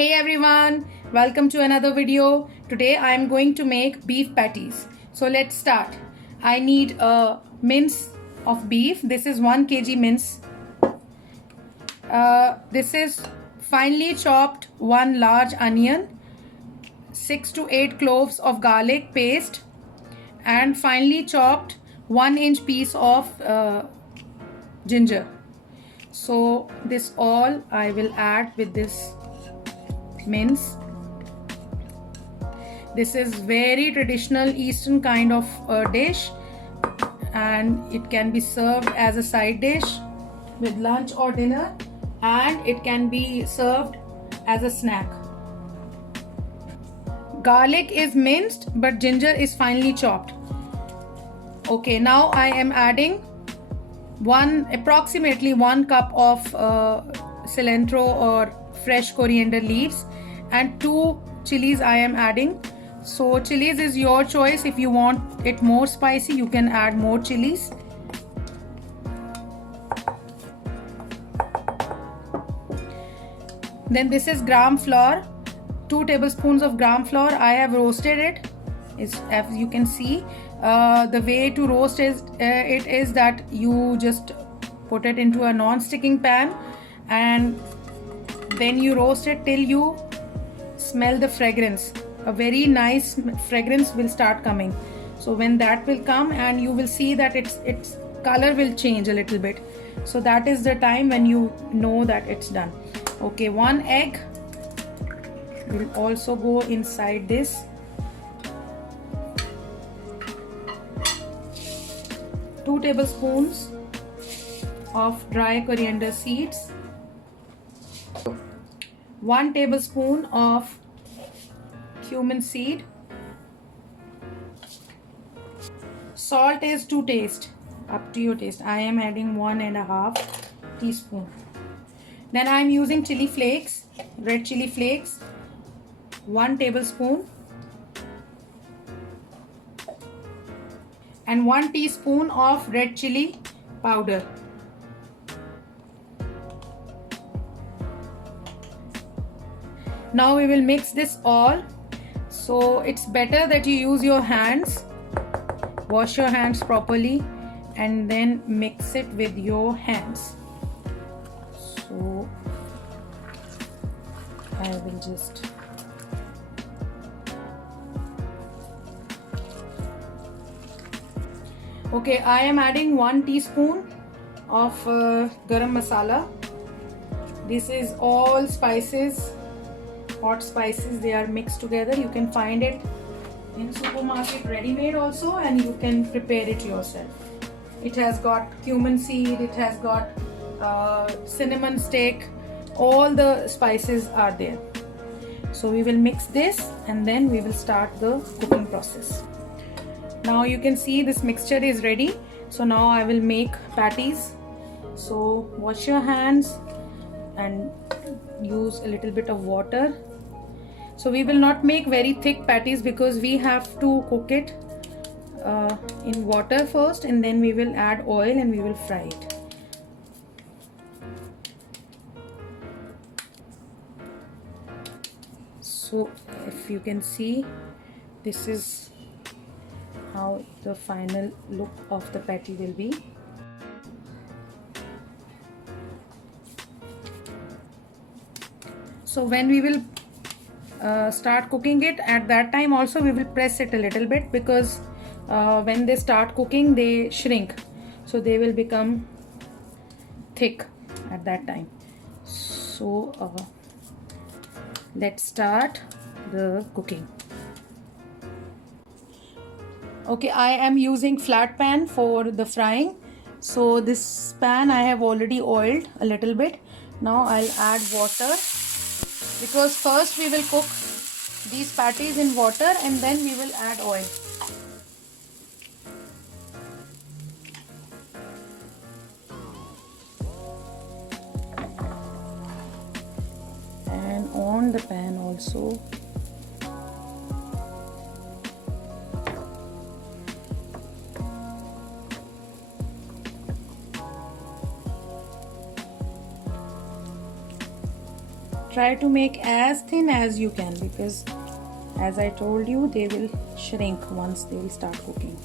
Hey everyone, welcome to another video. Today I am going to make beef patties. So let's start. I need a mince of beef. This is 1 kg mince. This is finely chopped 1 large onion, 6 to 8 cloves of garlic paste, and finely chopped 1-inch piece of ginger. So this all I will add with this mince. This is very traditional Eastern kind of dish, and it can be served as a side dish with lunch or dinner, and it can be served as a snack. Garlic is minced but ginger is finely chopped. Okay, now I am adding approximately 1 cup of cilantro or fresh coriander leaves, and 2 chilies I am adding. So chilies is your choice. If you want it more spicy, you can add more chilies. Then this is gram flour, 2 tablespoons of gram flour. I have roasted it. As you can see, the way to roast it is that you just put it into a non-sticking pan, and then you roast it till you smell the fragrance. A very nice fragrance will start coming. So when that will come, and you will see that its color will change a little bit, so that is the time when you know that it's done. Okay, 1 egg will also go inside this. 2 tablespoons of dry coriander seeds, 1 tablespoon of cumin seed. Salt is to taste, up to your taste. I am adding 1.5 teaspoon. Then I am using chili flakes, red chili flakes, 1 tablespoon, and 1 teaspoon of red chili powder. Now we will mix this all. So it's better that you use your hands, wash your hands properly, and then mix it with your hands. So I will just okay, I am adding 1 teaspoon of garam masala. This is all spices, hot spices. They are mixed together. You can find it in supermarket ready-made also, and you can prepare it yourself. It has got cumin seed, it has got cinnamon stick, all the spices are there. So we will mix this, and then we will start the cooking process. Now you can see this mixture is ready. So now I will make patties. So wash your hands and use a little bit of water. So we will not make very thick patties because we have to cook it in water first, and then we will add oil and we will fry it. So if you can see, this is how the final look of the patty will be. So when we will start cooking it, at that time also we will press it a little bit, because when they start cooking they shrink, so they will become thick at that time. So let's start the cooking. Okay, I am using flat pan for the frying. So this pan I have already oiled a little bit. Now I'll add water, because first we will cook these patties in water and then we will add oil. And on the pan also try to make as thin as you can, because as I told you, they will shrink once they will start cooking.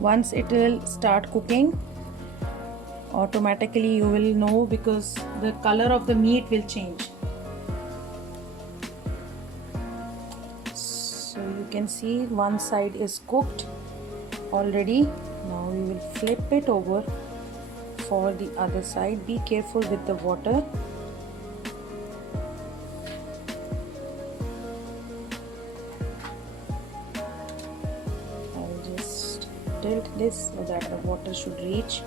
Once it will start cooking, automatically you will know, because the color of the meat will change. So you can see one side is cooked already. Now we will flip it over for the other side. Be careful with the water. I'll just tilt this so that the water should reach.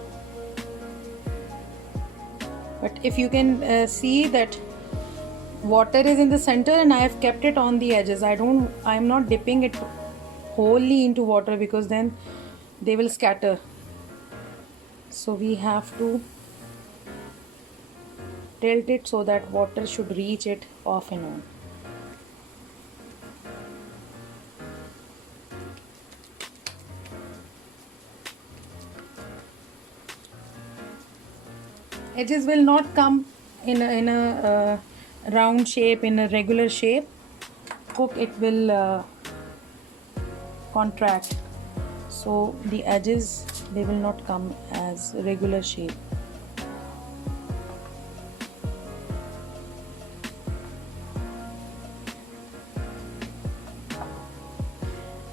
But if you can see that water is in the center, and I have kept it on the edges. I'm not dipping it wholly into water, because then they will scatter. So we have to tilt it so that water should reach it off and on. Edges will not come in a round shape, in a regular shape. Cook it will contract, so the edges, they will not come as regular shape.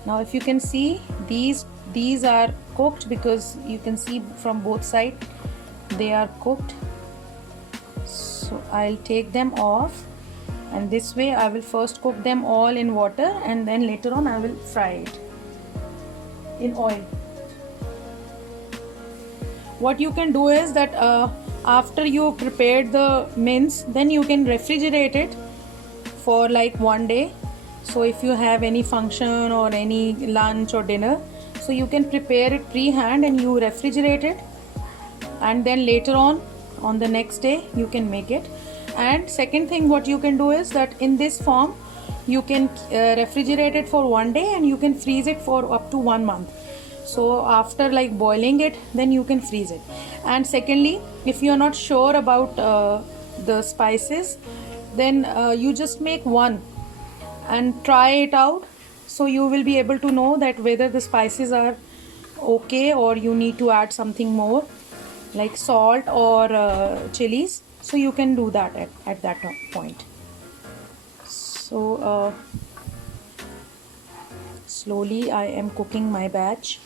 Now if you can see, these are cooked, because you can see from both sides they are cooked. So I'll take them off, and this way I will first cook them all in water, and then later on I will fry it in oil. What you can do is that after you prepared the mince, then you can refrigerate it for like 1 day. So if you have any function or any lunch or dinner, so you can prepare it pre-hand and you refrigerate it, and then later on the next day you can make it. And second thing what you can do is that in this form you can refrigerate it for 1 day, and you can freeze it for up to 1 month. So after like boiling it, then you can freeze it. And secondly, if you are not sure about the spices, then you just make one and try it out, so you will be able to know that whether the spices are okay or you need to add something more, like salt or chilies. So you can do that at that point. So slowly I am cooking my batch.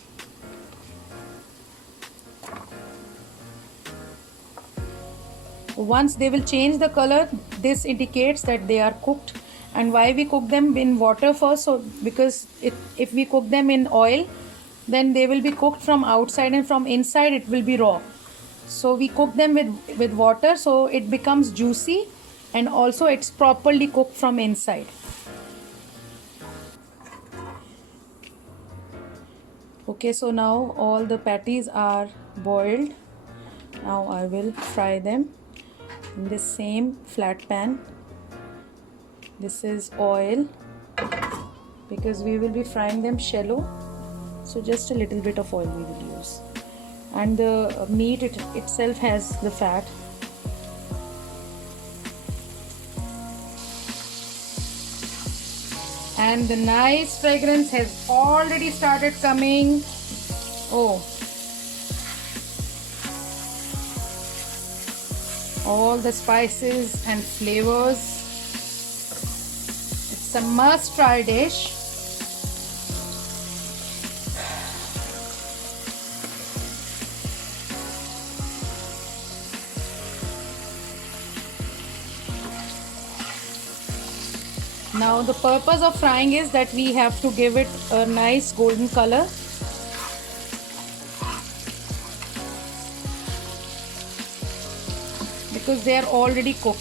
Once they will change the color, this indicates that they are cooked. And why we cook them in water first? So because if we cook them in oil, then they will be cooked from outside, and from inside it will be raw. So we cook them with water, so it becomes juicy, and also it's properly cooked from inside. Okay, so now all the patties are boiled. Now I will fry them in this same flat pan. This is oil, because we will be frying them shallow, so just a little bit of oil we will use. And the meat itself has the fat. And the nice fragrance has already started coming. Oh, all the spices and flavors. It's a must try dish. Now the purpose of frying is that we have to give it a nice golden color. Because they are already cooked.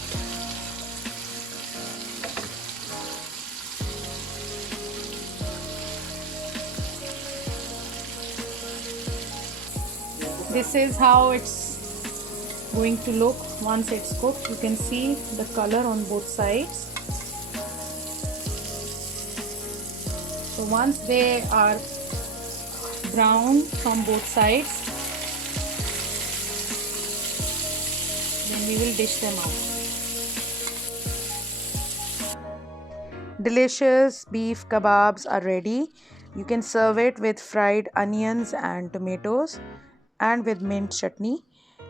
This is how it's going to look once it's cooked. You can see the color on both sides. So once they are brown from both sides, then we will dish them out. Delicious beef kebabs are ready. You can serve it with fried onions and tomatoes and with mint chutney.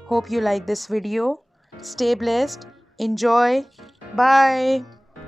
Hope you like this video. Stay blessed. Enjoy. Bye.